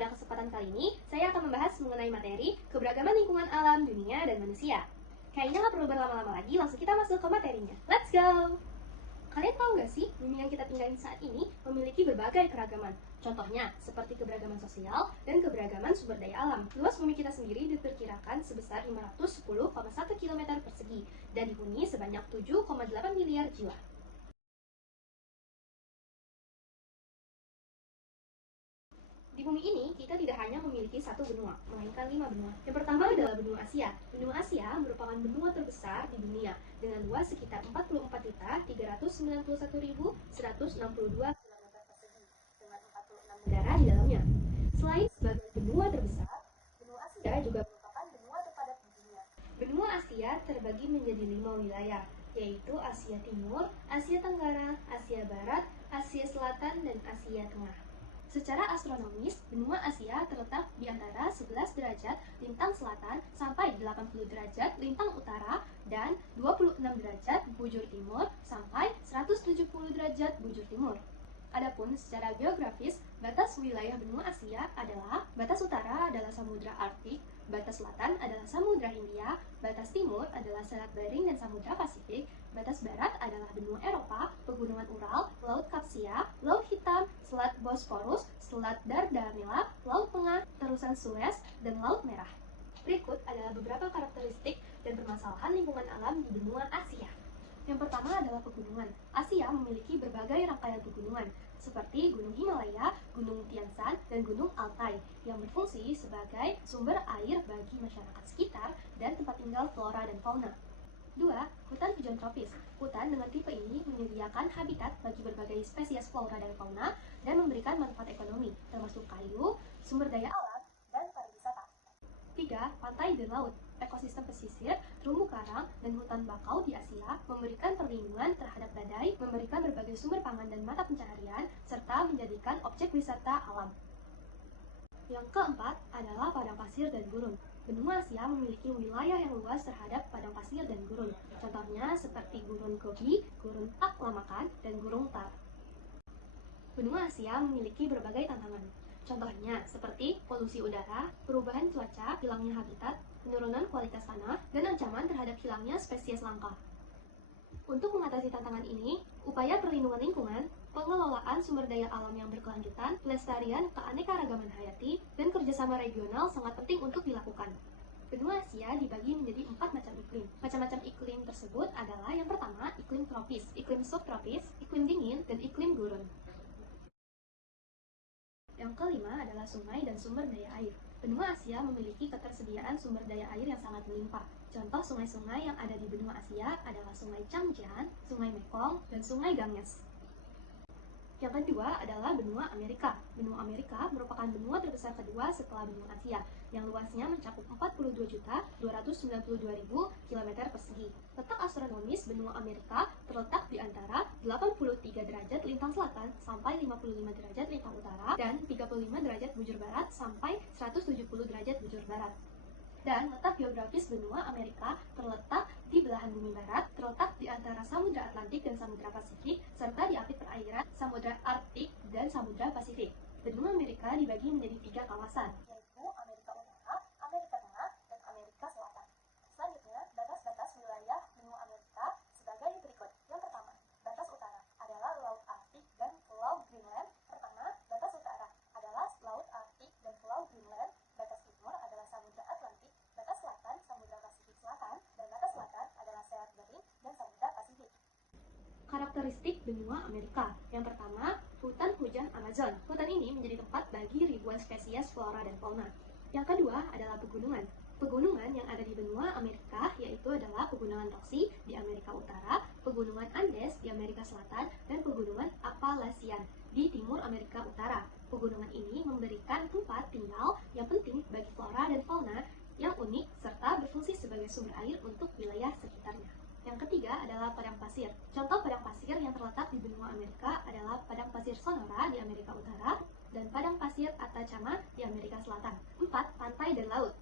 Pada kesempatan kali ini, saya akan membahas mengenai materi keberagaman lingkungan alam, dunia, dan manusia. Kayaknya nggak perlu berlama-lama lagi, langsung kita masuk ke materinya. Let's go! Kalian tahu nggak sih, bumi yang kita tinggalin saat ini memiliki berbagai keragaman. Contohnya, seperti keberagaman sosial dan keberagaman sumber daya alam. Luas bumi kita sendiri diperkirakan sebesar 510,1 km persegi dan dihuni sebanyak 7,8 miliar jiwa. Di bumi ini, kita tidak hanya memiliki satu benua, melainkan 5 benua. Yang pertama adalah benua Asia. Benua Asia merupakan benua terbesar di dunia, dengan luas sekitar 44.391.162 km persegi, dengan 46 negara di dalamnya. Selain sebagai benua terbesar, benua Asia juga merupakan benua terpadat di dunia. Benua Asia terbagi menjadi 5 wilayah, yaitu Asia Timur, Asia Tenggara, Asia Barat, Asia Selatan, dan Asia Tengah. Secara astronomis, benua Asia terletak di antara 11 derajat lintang selatan sampai 80 derajat lintang utara dan 26 derajat bujur timur sampai 170 derajat bujur timur. Adapun secara geografis, batas wilayah benua Asia adalah batas utara adalah Samudra Arktik, batas selatan adalah Samudra Hindia, batas timur adalah Selat Bering dan Samudra Pasifik, batas barat adalah benua Eropa, pegunungan Ural, Laut Kapsia, Laut Hitam, Selat Bosporus, Selat Dardanella, Laut Tengah, terusan Suez, dan Laut Merah. Berikut adalah beberapa karakteristik dan permasalahan lingkungan alam di benua Asia. Yang pertama adalah pegunungan. Asia memiliki berbagai rangkaian pegunungan, seperti Gunung Himalaya, Gunung Tianshan, dan Gunung Altai, yang berfungsi sebagai sumber air bagi masyarakat sekitar dan tempat tinggal flora dan fauna. 2. Hutan hujan tropis. Hutan dengan tipe ini menyediakan habitat bagi berbagai spesies flora dan fauna dan memberikan manfaat ekonomi, termasuk kayu, sumber daya alam, dan pariwisata. 3. Pantai dan laut. Ekosistem pesisir, terumbu karang, dan hutan bakau di Asia memberikan perlindungan terhadap badai, memberikan berbagai sumber pangan dan mata pencaharian, serta menjadikan objek wisata alam. Yang keempat adalah padang pasir dan gurun. Benua Asia memiliki wilayah yang luas terhadap padang pasir dan gurun. Contohnya seperti Gurun Gobi, Gurun Taklamakan, dan Gurun Thar. Benua Asia memiliki berbagai tantangan. Contohnya seperti polusi udara, perubahan cuaca, hilangnya habitat, penurunan kualitas tanah, dan ancaman terhadap hilangnya spesies langka. Untuk mengatasi tantangan ini, upaya perlindungan lingkungan, pengelolaan sumber daya alam yang berkelanjutan, pelestarian keanekaragaman hayati, dan kerjasama regional sangat penting untuk dilakukan. Benua Asia dibagi menjadi 4 macam iklim. Macam-macam iklim tersebut adalah yang pertama, iklim tropis, iklim subtropis, iklim dingin, dan iklim gurun. Yang kelima adalah sungai dan sumber daya air. Benua Asia memiliki ketersediaan sumber daya air yang sangat melimpah. Contoh sungai-sungai yang ada di benua Asia adalah Sungai Changjiang, Sungai Mekong, dan Sungai Ganges. Yang kedua adalah benua Amerika. Benua Amerika merupakan benua terbesar kedua setelah benua Asia, yang luasnya mencakup 42.292.000 km persegi. Letak astronomis benua Amerika terletak di antara 83 derajat lintang selatan sampai 55 derajat lintang utara dan 35 derajat bujur barat sampai 170 derajat bujur barat. Dan letak geografis benua Amerika terletak di belahan bumi barat, terletak di antara Samudra Atlantik dan Samudra Pasifik, serta diapit perairan Samudra Arktik dan Samudra Pasifik. Benua Amerika dibagi menjadi 3 kawasan, yaitu Amerika Utara, Amerika Tengah, dan Amerika Selatan. Selanjutnya, batas-batas wilayah benua Amerika sebagai berikut. Yang pertama, batas utara adalah Laut Arktik dan Pulau Greenland. Pertama, batas utara adalah Laut Arktik dan Pulau Greenland. Batas timur adalah Samudra Atlantik, batas selatan Samudra Pasifik Selatan, dan batas selatan adalah Selat Bering dan Samudra Pasifik. Karakteristik benua Amerika. Yang pertama, hutan hujan Amazon. Hutan ini menjadi tempat bagi ribuan spesies flora dan fauna. Yang kedua adalah pegunungan. Pegunungan yang ada di benua Amerika yaitu adalah pegunungan Rocky di Amerika Utara, pegunungan Andes di Amerika Selatan, dan pegunungan Appalachian di timur Amerika Utara. Pegunungan ini memberikan tempat tinggal yang penting bagi flora dan fauna yang unik serta berfungsi sebagai sumber air untuk wilayah sekitarnya. Yang ketiga adalah padang pasir. Contoh padang pasir yang terletak di benua Amerika adalah padang pasir Sonora di Amerika Utara dan padang pasir Atacama di Amerika Selatan. 4. Pantai dan laut.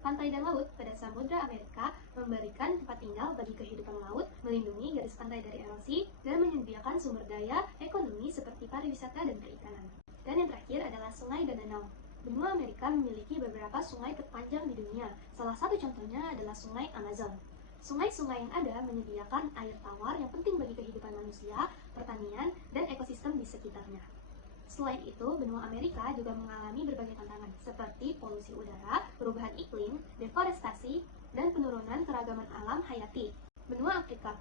Pantai dan laut pada Samudra Amerika memberikan tempat tinggal bagi kehidupan laut, melindungi garis pantai dari erosi, dan menyediakan sumber daya ekonomi seperti pariwisata dan perikanan. Dan yang terakhir adalah sungai dan danau. Benua Amerika memiliki beberapa sungai terpanjang di dunia. Salah satu contohnya adalah sungai Amazon. Sungai-sungai yang ada menyediakan air tawar yang penting bagi kehidupan manusia, pertanian, dan ekosistem di sekitarnya. Selain itu, benua Amerika juga mengalami berbagai tantangan, seperti polusi udara, perubahan iklim, deforestasi, dan penurunan keragaman alam hayati. Benua Afrika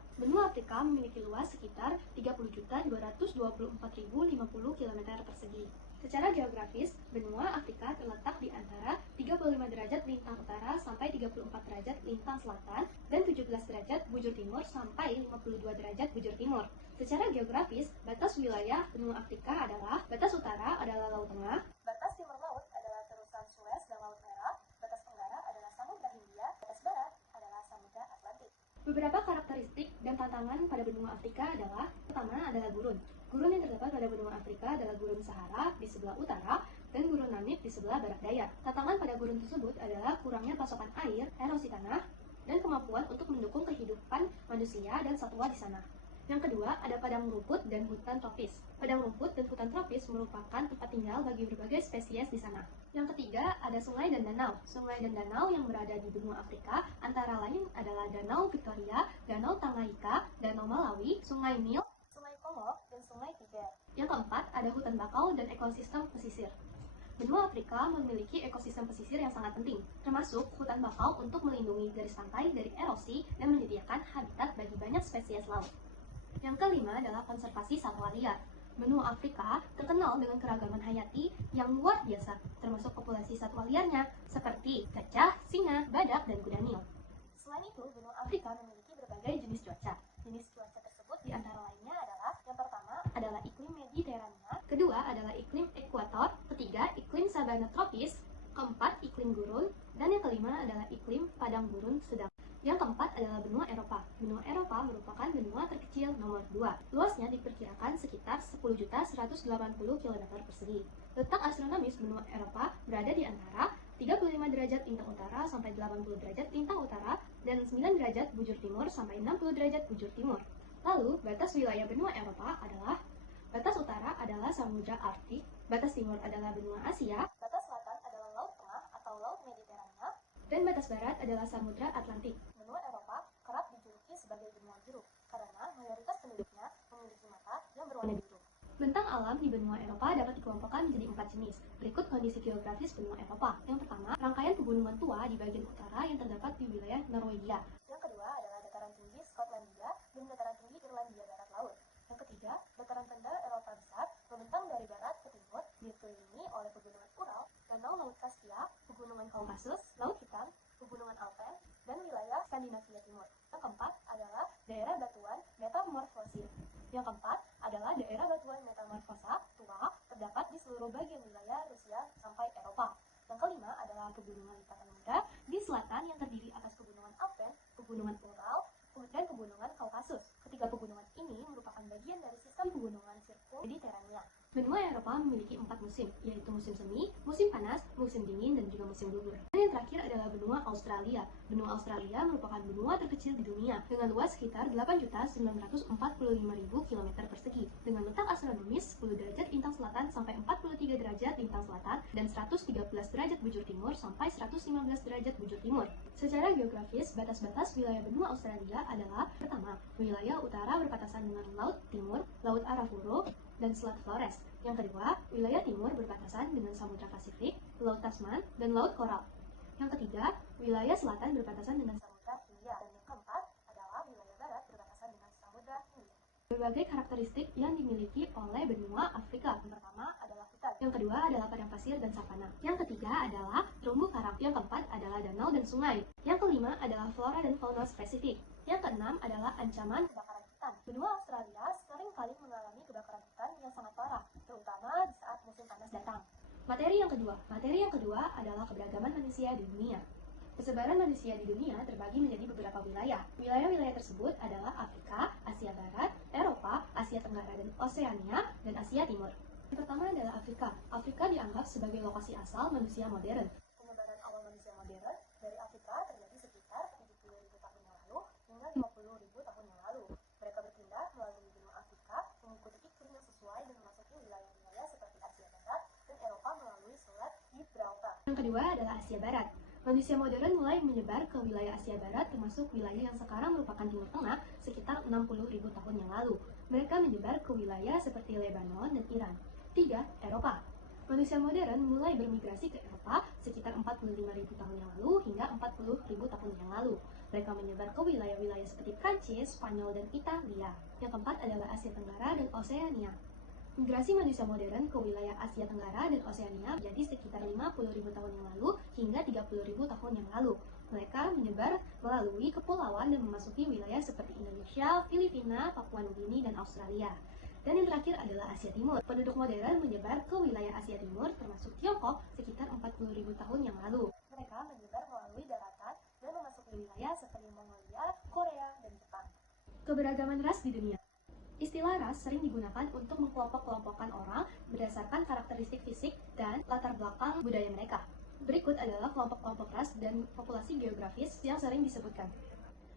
memiliki luas sekitar 30.224.050 km persegi. Secara geografis, benua Afrika terletak di antara 35 derajat lintang utara sampai 34 derajat lintang selatan dan 17 derajat bujur timur sampai 52 derajat bujur timur. Secara geografis, batas wilayah benua Afrika adalah batas utara adalah Laut Tengah, batas timur laut adalah terusan Suez dan Laut Merah, batas tenggara adalah Samudra Hindia, batas barat adalah Samudra Atlantik. Beberapa karakteristik dan tantangan pada benua Afrika adalah, pertama adalah gurun. Gurun yang terdapat pada benua Afrika adalah gurun Sahara di sebelah utara dan gurun Namib di sebelah barat daya. Tantangan pada gurun tersebut adalah kurangnya pasokan air, erosi tanah, dan kemampuan untuk mendukung kehidupan manusia dan satwa di sana. Yang kedua, ada padang rumput dan hutan tropis. Padang rumput dan hutan tropis merupakan tempat tinggal bagi berbagai spesies di sana. Yang ketiga, ada sungai dan danau. Sungai dan danau yang berada di benua Afrika antara lain adalah Danau Victoria, Danau Tanganyika, Danau Malawi, Sungai Nil, Sungai Kongo, dan Sungai Tiber. Yang keempat, ada hutan bakau dan ekosistem pesisir. Benua Afrika memiliki ekosistem pesisir yang sangat penting, termasuk hutan bakau untuk melindungi garis pantai dari erosi dan menyediakan habitat bagi banyak spesies laut. Yang kelima adalah konservasi satwa liar. Benua Afrika terkenal dengan keragaman hayati yang luar biasa, termasuk populasi satwa liarnya seperti gajah, singa, badak, dan kuda Nil. Selain itu, benua Afrika memiliki berbagai jenis cuaca. Jenis cuaca tersebut di antara lainnya adalah, yang pertama adalah iklim Mediterania, kedua adalah iklim ekuator, ketiga iklim sabana tropis, keempat iklim gurun, dan yang kelima adalah iklim padang gurun sedang. Yang keempat adalah benua Eropa. Benua Eropa merupakan benua terkecil nomor 2. Luasnya diperkirakan sekitar 10.180 km persegi. Letak astronomis benua Eropa berada di antara 35 derajat lintang utara sampai 80 derajat lintang utara dan 9 derajat bujur timur sampai 60 derajat bujur timur. Lalu, batas wilayah benua Eropa adalah batas utara adalah Samudra Arktik, batas timur adalah benua Asia, batas selatan adalah Laut Tengah atau Laut Mediterania, dan batas barat adalah Samudra Atlantik. Benua Eropa kerap dijuluki sebagai benua biru karena mayoritas penduduknya memiliki mata yang berwarna biru. Bentang alam di benua Eropa dapat dikelompokkan menjadi 4 jenis. Berikut kondisi geografis benua Eropa. Yang pertama, rangkaian pegunungan tua di bagian utara yang terdapat di wilayah Norwegia. Yang kedua adalah dataran tinggi Skotlandia dan dataran tinggi Irlandia Barat Laut. Yang ketiga, dataran rendah Eropa besar membentang dari barat ke timur, dikelilingi oleh pegunungan Ural, danau Laut Kaspia, pegunungan Kaukasus, Laut Hitam, pegunungan Alpen, dan wilayah Skandinavia Timur. Yang keempat adalah daerah batuan metamorfosis. Yang keempat adalah daerah batuan metamorfosa tua terdapat di seluruh bagian wilayah Rusia sampai Eropa. Yang kelima adalah pegunungan lipatan muda di selatan yang terdiri atas pegunungan Alpen, pegunungan Ural, dan pegunungan Kaukasus. Ketiga pegunungan ini merupakan bagian dari sistem pegunungan sirkum Mediterania. Benua Eropa memiliki 4 musim, yaitu musim semi, musim panas, musim dingin, dan juga musim gugur. Dan yang terakhir adalah benua Australia. Benua Australia merupakan benua terkecil di dunia, dengan luas sekitar 8.945.000 km persegi, dengan letak astronomis 10 derajat lintang selatan sampai 43 derajat lintang selatan, dan 113 derajat bujur timur sampai 115 derajat bujur timur. Secara geografis, batas-batas wilayah benua Australia adalah, pertama, wilayah utara berbatasan dengan Laut Timur, Laut Arafura, dan Selat Flores. Yang kedua, wilayah timur berbatasan dengan Samudra Pasifik, Laut Tasman, dan Laut Koral. Yang ketiga, wilayah selatan berbatasan dengan Samudra Hindia. Dan yang keempat adalah wilayah barat berbatasan dengan Samudra Hindia. Berbagai karakteristik yang dimiliki oleh benua Afrika. Yang pertama adalah hutan. Yang kedua adalah padang pasir dan savana. Yang ketiga adalah terumbu karang. Yang keempat adalah danau dan sungai. Yang kelima adalah flora dan fauna spesifik. Yang keenam adalah ancaman kebakaran hutan. Benua Australia sering kali mengalami kebakaran hutan yang sangat parah, terutama di saat musim panas datang. Materi yang kedua adalah keberagaman manusia di dunia. Persebaran manusia di dunia terbagi menjadi beberapa wilayah. Wilayah-wilayah tersebut adalah Afrika, Asia Barat, Eropa, Asia Tenggara dan Oseania, dan Asia Timur. Yang pertama adalah Afrika. Afrika dianggap sebagai lokasi asal manusia modern. Penyebaran awal manusia modern dari Afrika terjadi sekitar 70.000 tahun yang lalu hingga 50.000 tahun yang lalu. Mereka berpindah melalui benua Afrika mengikuti iklim yang sesuai dan memasuki wilayah-wilayah seperti Asia Barat, Yang kedua adalah Asia Barat. Manusia modern mulai menyebar ke wilayah Asia Barat, termasuk wilayah yang sekarang merupakan Timur Tengah sekitar 60.000 tahun yang lalu. Mereka menyebar ke wilayah seperti Lebanon dan Iran. 3. Eropa. Manusia modern mulai bermigrasi ke Eropa sekitar 45.000 tahun yang lalu hingga 40.000 tahun yang lalu. Mereka menyebar ke wilayah-wilayah seperti Prancis, Spanyol, dan Italia. Yang keempat adalah Asia Tenggara dan Oseania. Migrasi manusia modern ke wilayah Asia Tenggara dan Oseania jadi sekitar 50.000 tahun yang lalu hingga 30.000 tahun yang lalu. Mereka menyebar melalui kepulauan dan memasuki wilayah seperti Indonesia, Filipina, Papua Nugini, dan Australia. Dan yang terakhir adalah Asia Timur. Penduduk modern menyebar ke wilayah Asia Timur termasuk Tiongkok sekitar 40.000 tahun yang lalu. Mereka menyebar melalui daratan dan memasuki wilayah seperti Mongolia, Korea, dan Jepang. Keberagaman ras di dunia. Istilah ras sering digunakan untuk mengkelompok-kelompokkan orang berdasarkan karakteristik fisik dan latar belakang budaya mereka. Berikut adalah kelompok-kelompok ras dan populasi geografis yang sering disebutkan.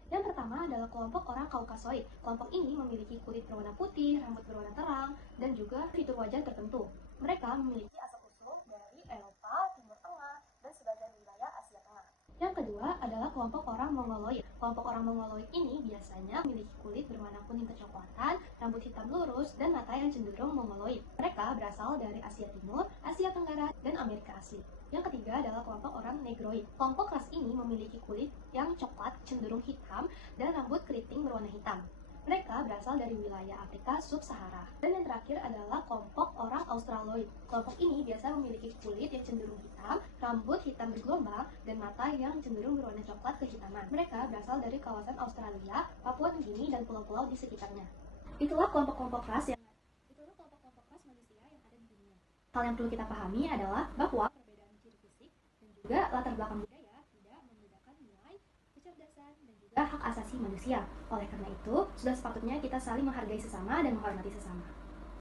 Yang pertama adalah kelompok orang Kaukasoid. Kelompok ini memiliki kulit berwarna putih, rambut berwarna terang, dan juga fitur wajah tertentu. Mereka memiliki asal-usul dari Eropa, Timur Tengah, dan sebagian wilayah Asia Tengah. Yang kedua adalah kelompok orang Mongoloid. Kelompok orang Mongoloid ini biasanya memiliki kulit berwarna kuning kecoklatan, rambut hitam lurus, dan mata yang cenderung mongoloid. Mereka berasal dari Asia Timur, Asia Tenggara, dan Amerika asli. Yang ketiga adalah kelompok orang Negroid. Kelompok ras ini memiliki kulit yang coklat cenderung hitam dan rambut keriting berwarna hitam. Mereka berasal dari wilayah Afrika Sub-Sahara. Dan yang terakhir adalah kelompok orang Australoid. Kelompok ini biasa memiliki kulit yang cenderung hitam, rambut hitam bergelombang, dan mata yang cenderung berwarna coklat kehitaman. Mereka berasal dari kawasan Australia, Papua Nugini, dan pulau-pulau di sekitarnya. Itulah kelompok-kelompok ras manusia yang ada di dunia. Hal yang perlu kita pahami adalah bahwa perbedaan ciri fisik dan juga latar belakang budaya tidak membedakan nilai, kecerdasan, dan juga hak asasi manusia. Oleh karena itu, sudah sepatutnya kita saling menghargai sesama dan menghormati sesama.